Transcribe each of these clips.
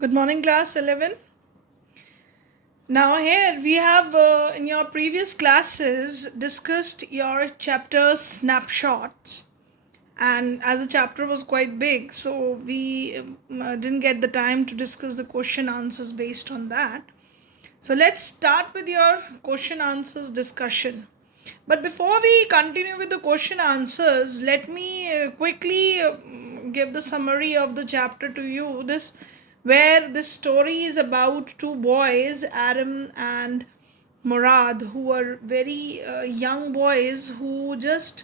Good morning, class 11. Now, here we have in your previous classes discussed your chapter snapshots, and as the chapter was quite big, so we didn't get the time to discuss the question answers based on that. So, let's start with your question answers discussion. But before we continue with the question answers, let me quickly give the summary of the chapter to you. Where this story is about two boys, Adam and Murad, who were very young boys who just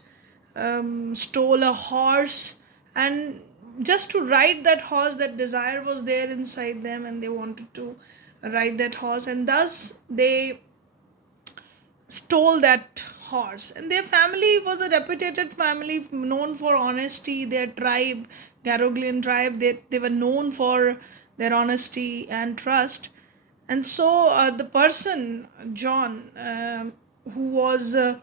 stole a horse, and just to ride that horse, that desire was there inside them, and they wanted to ride that horse, and thus they stole that horse. And their family was a reputed family known for honesty. Their tribe, Garoglian tribe, they were known for their honesty and trust. And so the person, John, who was the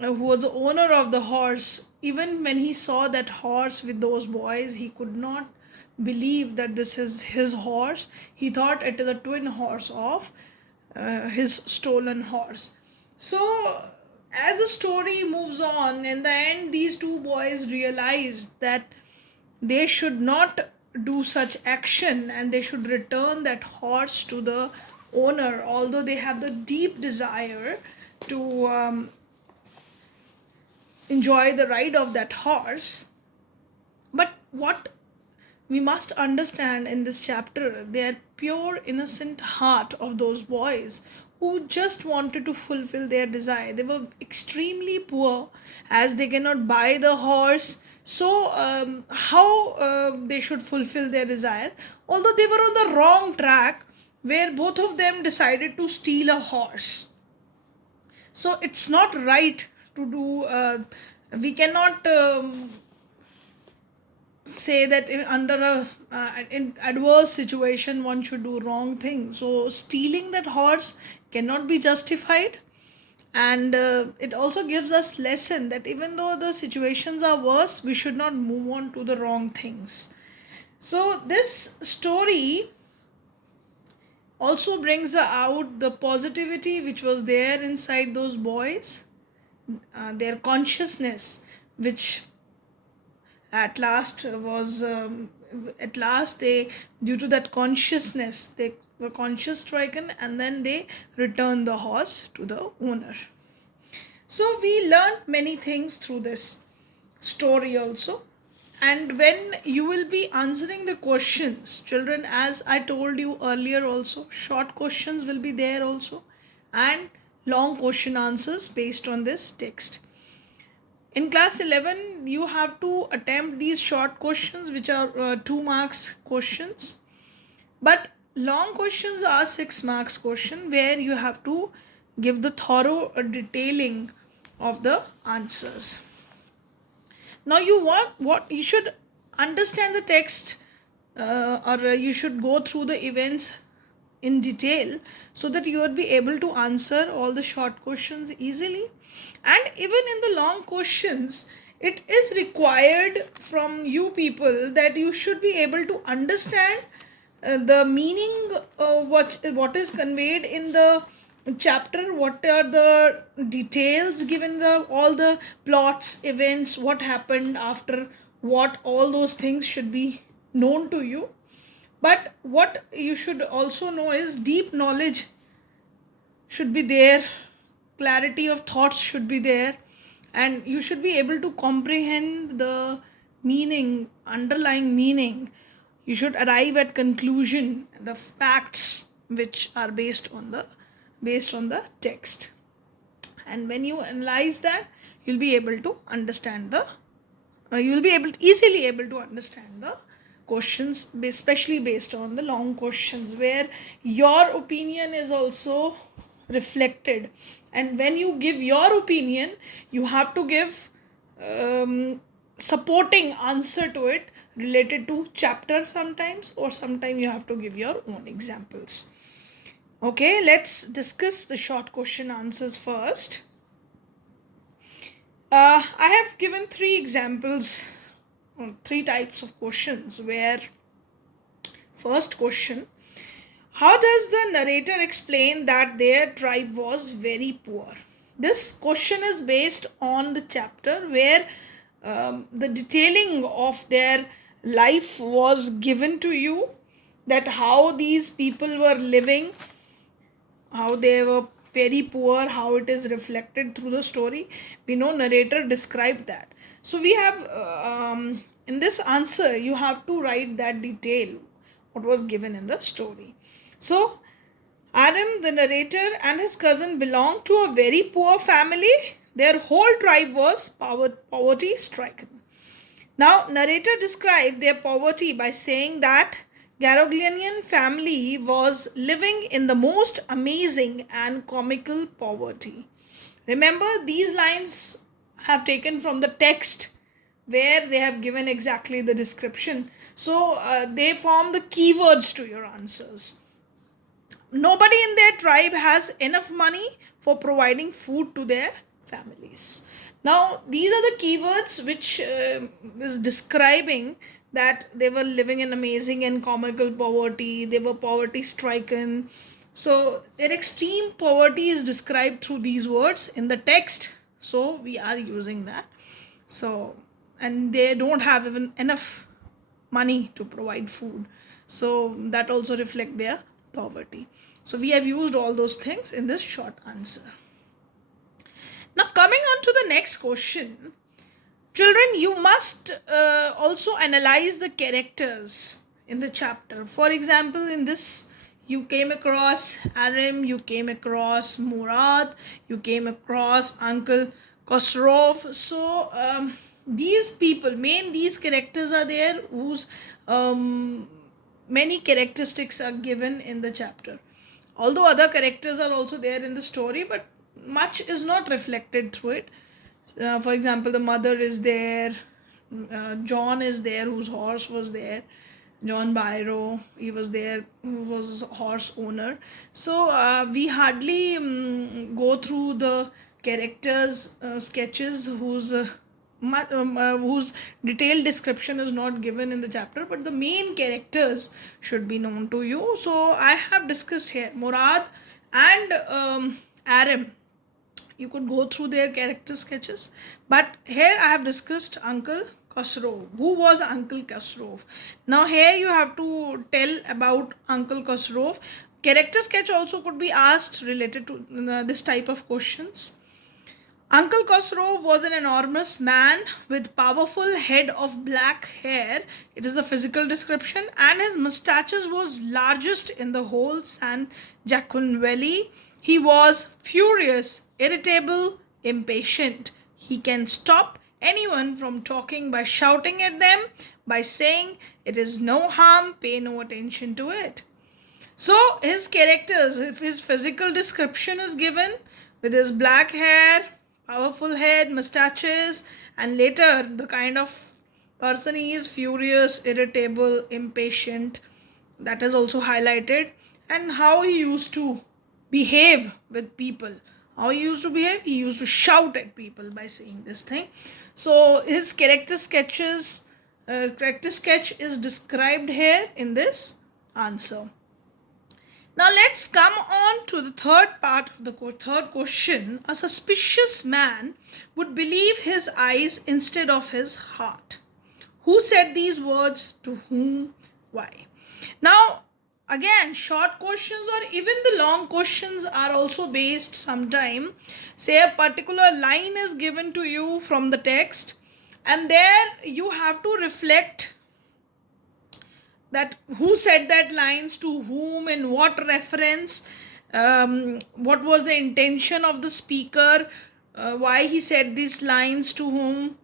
owner of the horse, even when he saw that horse with those boys, he could not believe that this is his horse. He thought it is a twin horse of his stolen horse. So, as the story moves on, in the end, these two boys realize that they should not do such action and they should return that horse to the owner, although they have the deep desire to enjoy the ride of that horse. But what we must understand in this chapter, their pure innocent heart of those boys who just wanted to fulfill their desire. They were extremely poor, as they cannot buy the horse. So how they should fulfill their desire, although they were on the wrong track, where both of them decided to steal a horse. So it's not right to do we cannot say that under a in adverse situation one should do wrong thing. So stealing that horse cannot be justified, and it also gives us lesson that even though the situations are worse, we should not move on to the wrong things. So this story also brings out the positivity which was there inside those boys, their consciousness, which at last was at last they, due to that consciousness, they were conscious stricken, and then they returned the horse to the owner. So we learned many things through this story also. And when you will be answering the questions, children, as I told you earlier also, short questions will be there also, and long question answers based on this text. In class 11, you have to attempt these short questions, which are 2 marks questions. But long questions are 6 marks question, where you have to give the thorough detailing of the answers. Now you want what you should understand the text, or you should go through the events in detail, so that you will be able to answer all the short questions easily. And even in the long questions, it is required from you people that you should be able to understand the meaning, what is conveyed in the chapter, what are the details given, the all the plots, events, what happened after what, all those things should be known to you. But what you should also know is deep knowledge should be there, clarity of thoughts should be there, and you should be able to comprehend the meaning, underlying meaning. You should arrive at conclusion, the facts which are based on the text. And when you analyze that, you'll be able to understand the you'll be easily able to understand the questions, especially based on the long questions, where your opinion is also reflected. And when you give your opinion, you have to give supporting answer to it, related to chapter sometimes, or sometimes you have to give your own examples. Okay, let's discuss the short question answers first. I have given 3 examples, 3 types of questions, where First question: how does the narrator explain that their tribe was very poor? This question is based on the chapter where the detailing of their life was given to you, that how these people were living, how they were very poor, how it is reflected through the story. We know narrator described that. So we have in this answer you have to write that detail what was given in the story. So Adam, the narrator, and his cousin belonged to a very poor family. Their whole tribe was poverty stricken. Now, narrator described their poverty by saying that Garoglianian family was living in the most amazing and comical poverty. Remember, these lines have taken from the text where they have given exactly the description. So, they form the keywords to your answers. Nobody in their tribe has enough money for providing food to their families. Now, these are the keywords which is describing that they were living in amazing and comical poverty, they were poverty stricken. So, their extreme poverty is described through these words in the text. So, we are using that. So, and they don't have even enough money to provide food. So, that also reflect their poverty. So we have used all those things in this short answer. Now coming on to the next question. Children, you must also analyze the characters in the chapter. For example, in this you came across Arim, you came across Murad, you came across Uncle Khosrow. So these people, these characters are there whose many characteristics are given in the chapter. Although other characters are also there in the story, but much is not reflected through it. For example, the mother is there, John is there, whose horse was there. John Byro, he was there, who was a horse owner. So we hardly go through the characters' sketches whose detailed description is not given in the chapter, but the main characters should be known to you. So I have discussed here Murad and Aram. You could go through their character sketches, but here I have discussed Uncle Khosrow. Who was Uncle Khosrow? Now here you have to tell about Uncle Khosrow. Character sketch also could be asked related to this type of questions. Uncle Khosrow was an enormous man with powerful head of black hair. It is the physical description, and his mustaches was largest in the whole San Joaquin Valley. He was furious, irritable, impatient. He can stop anyone from talking by shouting at them, by saying, "It is no harm, pay no attention to it." So, his characters, if his physical description is given with his black hair, powerful head, mustaches, and later the kind of person he is: furious, irritable, impatient, that is also highlighted, and how he used to behave with people. How he used to behave? He used to shout at people by saying this thing. So his character sketch is described here in this answer. Now let's come on to the third part of the third question. A suspicious man would believe his eyes instead of his heart. Who said these words? To whom? Why? Now, again, short questions or even the long questions are also based sometime. Say a particular line is given to you from the text, and there you have to reflect that who said that lines, to whom, in what reference, what was the intention of the speaker, why he said these lines, to whom,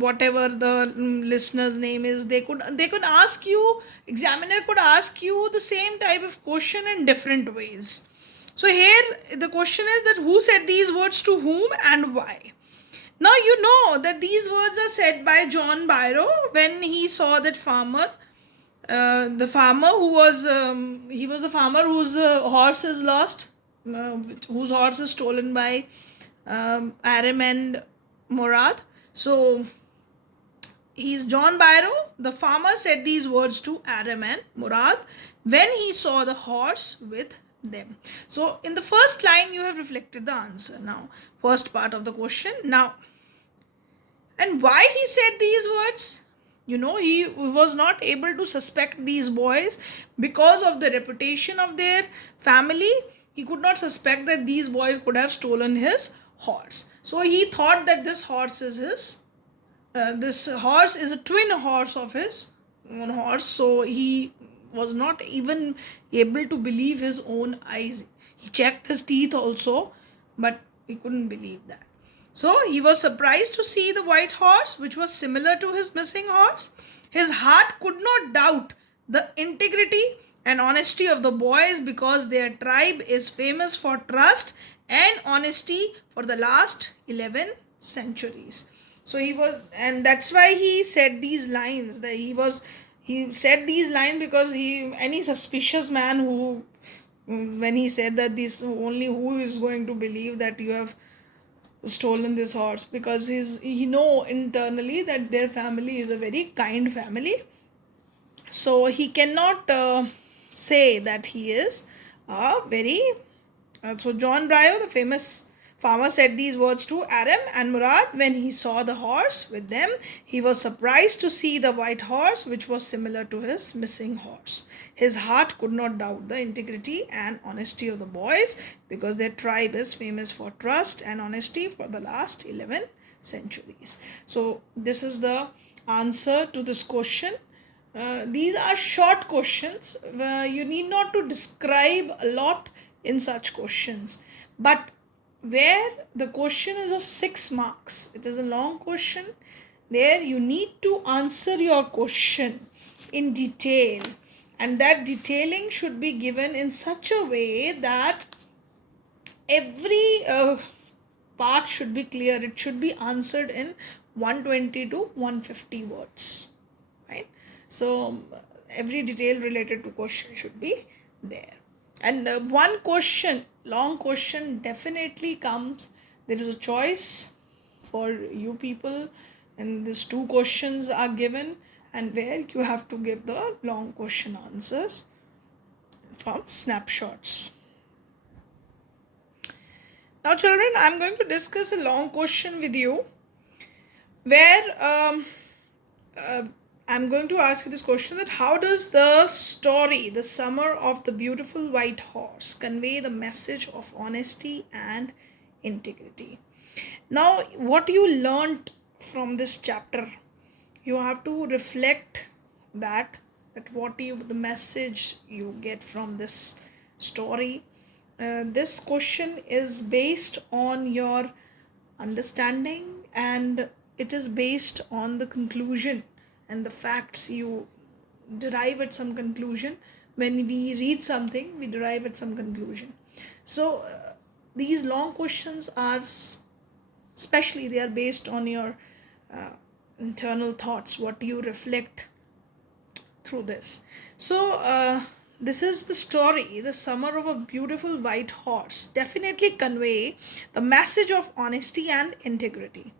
whatever the listener's name is. They could ask you, examiner could ask you the same type of question in different ways. So here the question is that who said these words to whom and why. Now you know that these words are said by John Byro when he saw that farmer, the farmer who was he was a farmer whose horse is lost, whose horse is stolen by Aram and Murad. So he's John Byro. The farmer said these words to Aram and Murad when he saw the horse with them. So, in the first line, you have reflected the answer. Now, first part of the question. Now, and why he said these words? He was not able to suspect these boys because of the reputation of their family. He could not suspect that these boys could have stolen his horse. So he thought that this horse is a twin horse of his own horse. So he was not even able to believe his own eyes. He checked his teeth also, but he couldn't believe that. So he was surprised to see the white horse, which was similar to his missing horse. His heart could not doubt the integrity and honesty of the boys because their tribe is famous for trust and honesty for the last 11 centuries. So he was, and that's why he said these lines. He said these lines because any suspicious man who, when he said that this only who is going to believe that you have stolen this horse, because he know internally that their family is a very kind family, so he cannot say that he is a very so John Bryo, the famous farmer, said these words to Aram and Murad when he saw the horse with them. He was surprised to see the white horse, which was similar to his missing horse. His heart could not doubt the integrity and honesty of the boys because their tribe is famous for trust and honesty for the last 11 centuries. So, this is the answer to this question. These are short questions. You need not to describe a lot in such questions, but where the question is of 6 marks, it is a long question. There you need to answer your question in detail, and that detailing should be given in such a way that every part should be clear. It should be answered in 120 to 150 words, right? So every detail related to question should be there. And one question, long question, definitely comes. There is a choice for you people, and these 2 questions are given, and where you have to give the long question answers from snapshots. Now, children, I'm going to discuss a long question with you, where I'm going to ask you this question: that how does the story, The Summer of the Beautiful White Horse, convey the message of honesty and integrity? Now, what you learned from this chapter, you have to reflect that the message you get from this story. This question is based on your understanding, and it is based on the conclusion and the facts you derive at some conclusion. When we read something, we derive at some conclusion. So these long questions are especially, they are based on your internal thoughts, what you reflect through this. So this is the story, The Summer of a Beautiful White Horse, definitely convey the message of honesty and integrity.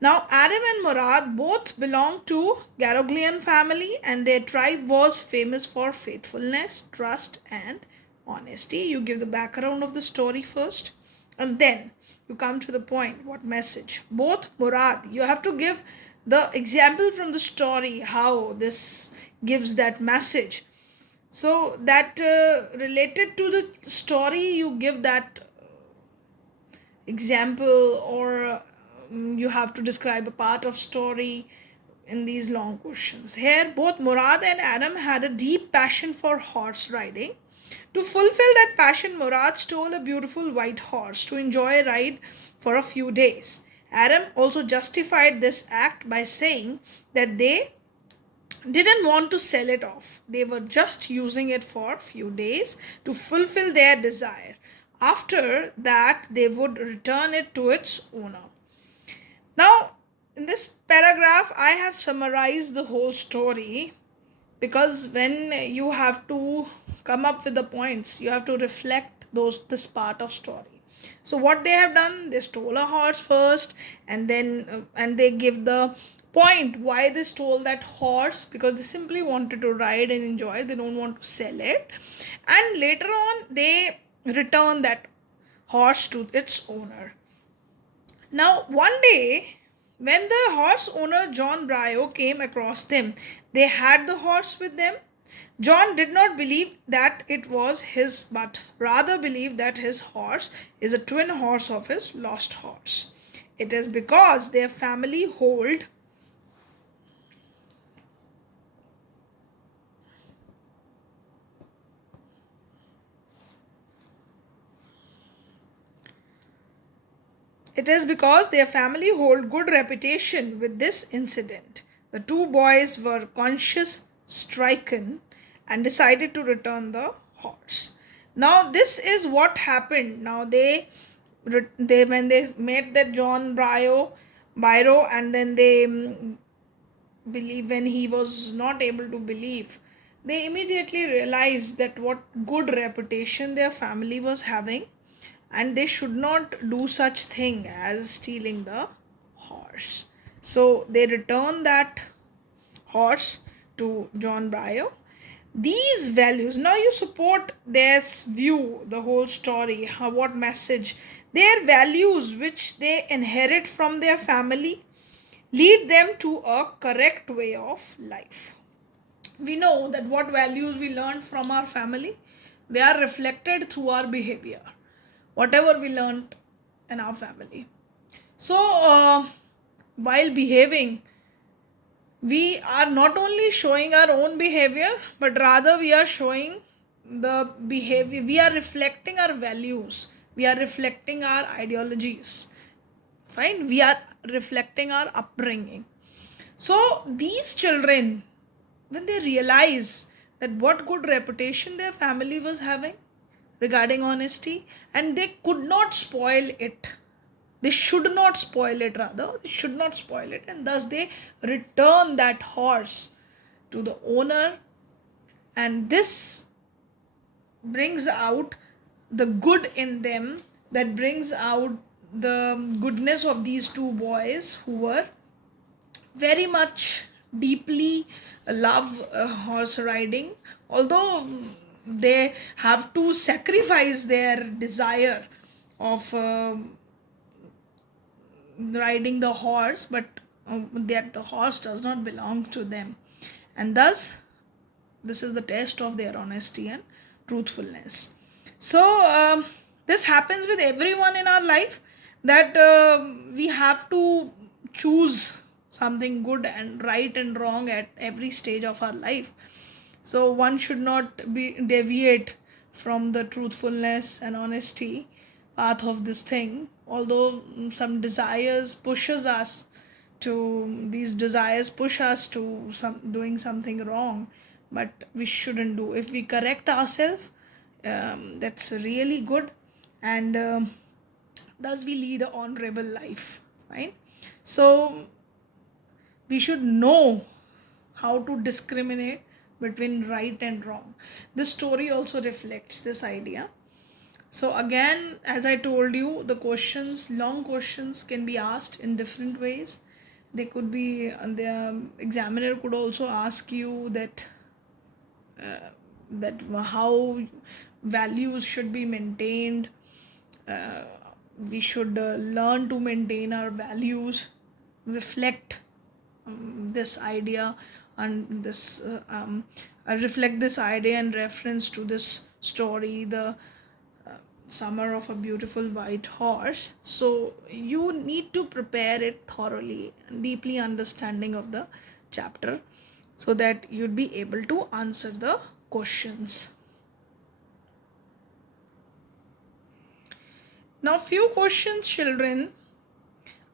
Now, Aram and Murad both belonged to Garoglian family, and their tribe was famous for faithfulness, trust, and honesty. You give the background of the story first, and then you come to the point. What message? Both Murad, you have to give the example from the story, how this gives that message. So that related to the story, you give that example, or you have to describe a part of story in these long questions. Here, both Murad and Aram had a deep passion for horse riding. To fulfill that passion, Murad stole a beautiful white horse to enjoy a ride for a few days. Aram also justified this act by saying that they didn't want to sell it off. They were just using it for a few days to fulfill their desire. After that, they would return it to its owner. Now, in this paragraph, I have summarized the whole story, because when you have to come up with the points, you have to reflect this part of story. So what they have done, they stole a horse first, and then and they give the point why they stole that horse, because they simply wanted to ride and enjoy, they don't want to sell it. And later on they return that horse to its owner. Now one day, when the horse owner John Bryo came across them, they had the horse with them. John did not believe that it was his, but rather believed that his horse is a twin horse of his lost horse. It is because their family hold It is because their family hold good reputation with this incident. The two boys were conscience stricken and decided to return the horse. Now this is what happened. Now they when they met that John Byro, and then they believe, when he was not able to believe, they immediately realized that what good reputation their family was having, and they should not do such thing as stealing the horse. So they return that horse to John Bryo. These values, now you support their view, the whole story, how, what message, their values which they inherit from their family lead them to a correct way of life. We know that what values we learned from our family, they are reflected through our behavior, whatever we learned in our family. So while behaving, we are not only showing our own behavior, but rather we are showing the behavior, we are reflecting our values, we are reflecting our ideologies, fine, we are reflecting our upbringing. So these children, when they realize that what good reputation their family was having regarding honesty, and they could not spoil it, they should not spoil it, rather they should not spoil it, and thus they return that horse to the owner. And this brings out the good in them, that brings out the goodness of these two boys who were very much deeply love horse riding, although they have to sacrifice their desire of riding the horse, but that the horse does not belong to them. And thus this is the test of their honesty and truthfulness. So this happens with everyone in our life, that we have to choose something good and right and wrong at every stage of our life. So one should not be deviate from the truthfulness and honesty path of this thing, although some desires pushes us to these desires push us to some doing something wrong, but we shouldn't do. If we correct ourselves, that's really good, and thus we lead an honorable life, right? So we should know how to discriminate between right and wrong. This story also reflects this idea. So again, as I told you, the questions, long questions, can be asked in different ways. They could be, the examiner could also ask you that how values should be maintained. uh, we should learn to maintain our values, reflect this idea, and this reflect this idea in reference to this story, the summer of a beautiful white horse. So you need to prepare it thoroughly, deeply understanding of the chapter, so that you'd be able to answer the questions. Now few questions, children,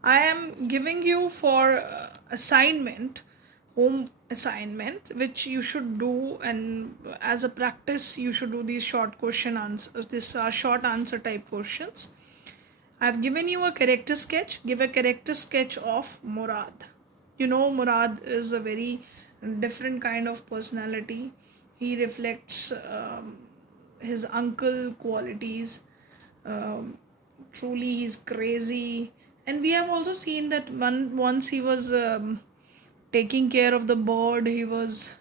I am giving you for assignment, home assignment, which you should do, and as a practice, you should do these short question answers, this short answer type questions. I've given you a character sketch. Give a character sketch of Murad. You know, Murad is a very different kind of personality. He reflects his uncle qualities. Um, Truly, he's crazy. And we have also seen that once he was taking care of the bird. He was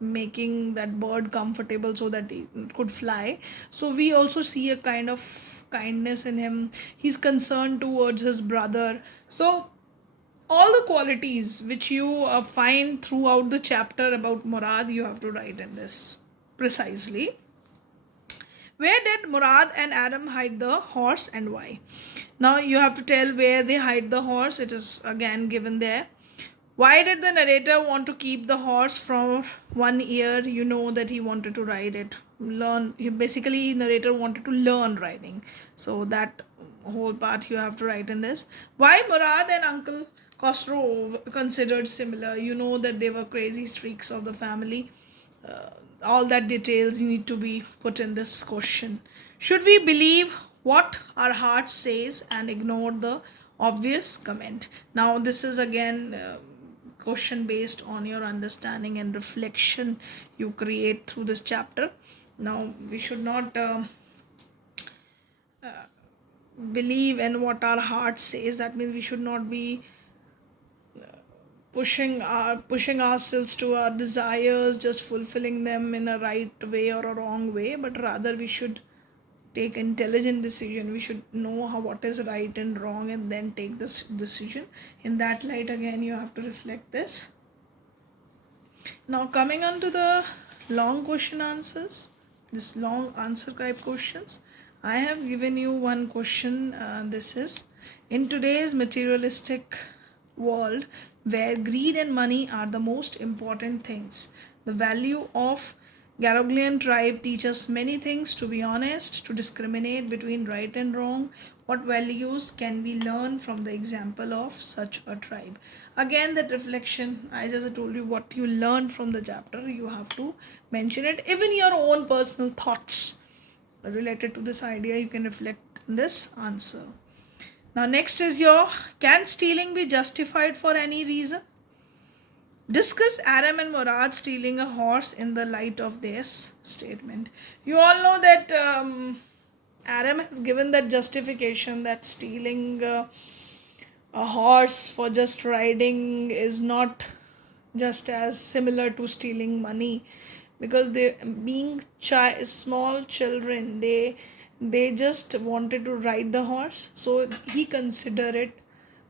making that bird comfortable so that it could fly. So we also see a kind of kindness in him. He's concerned towards his brother. So all the qualities which you find throughout the chapter about Murad, you have to write in this precisely. Where did Murad and Adam hide the horse and why? Now you have to tell where they hide the horse. It is again given there. Why did the narrator want to keep the horse from one ear? You know that he wanted to ride it. Learn. He basically, narrator wanted to learn riding. So that whole part you have to write in this. Why Murad and Uncle Khosrow considered similar? You know that they were crazy streaks of the family. Uh, all that details you need to be put in this question. Should we believe what our heart says and ignore the obvious comment? Now this is again question based on your understanding and reflection you create through this chapter. Now we should not believe in what our heart says. That means we should not be pushing ourselves to our desires, just fulfilling them in a right way or a wrong way, but rather we should take intelligent decision. We should know how what is right and wrong and then take this decision. In that light again you have to reflect this. Now coming on to the long question answers, this long answer type questions, I have given you one question. This is, in today's materialistic world where greed and money are the most important things, the value of Garoglian tribe teaches many things. To be honest, to discriminate between right and wrong, what values can we learn from the example of such a tribe? Again, that reflection, I just told you what you learned from the chapter, you have to mention it. Even your own personal thoughts related to this idea, you can reflect in this answer. Now, next is your, can stealing be justified for any reason? Discuss Aram and Murad stealing a horse in the light of this statement. You all know that Aram has given that justification that stealing a horse for just riding is not just as similar to stealing money, because they being small children, they just wanted to ride the horse, so he considered it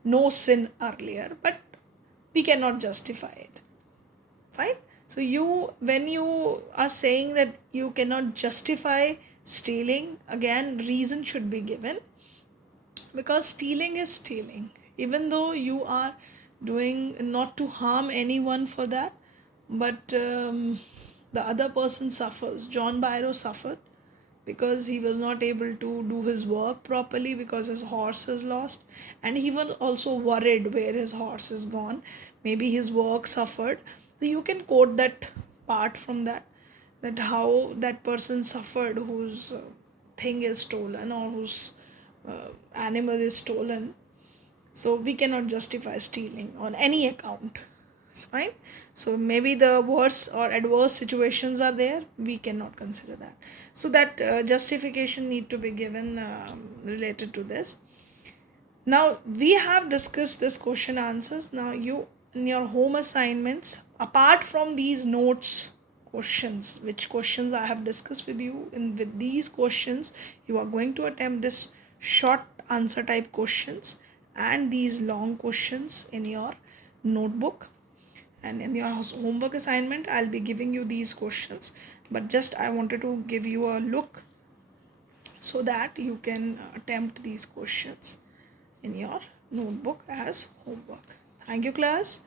no sin earlier, but we cannot justify it. Fine. So you, when you are saying that you cannot justify stealing, again reason should be given, because stealing is stealing, even though you are doing not to harm anyone for that, but the other person suffers. John Byro suffered because he was not able to do his work properly because his horse is lost, and he was also worried where his horse is gone. Maybe his work suffered. So you can quote that part from that how that person suffered whose thing is stolen or whose animal is stolen. So we cannot justify stealing on any account. It's fine. So maybe the worse or adverse situations are there, we cannot consider that. So that justification need to be given related to this. Now we have discussed this question answers. Now you, in your home assignments, apart from these notes questions, which questions I have discussed with you, in with these questions you are going to attempt this short answer type questions and these long questions in your notebook. And in your homework assignment I'll be giving you these questions, but just I wanted to give you a look so that you can attempt these questions in your notebook as homework. Thank you, class.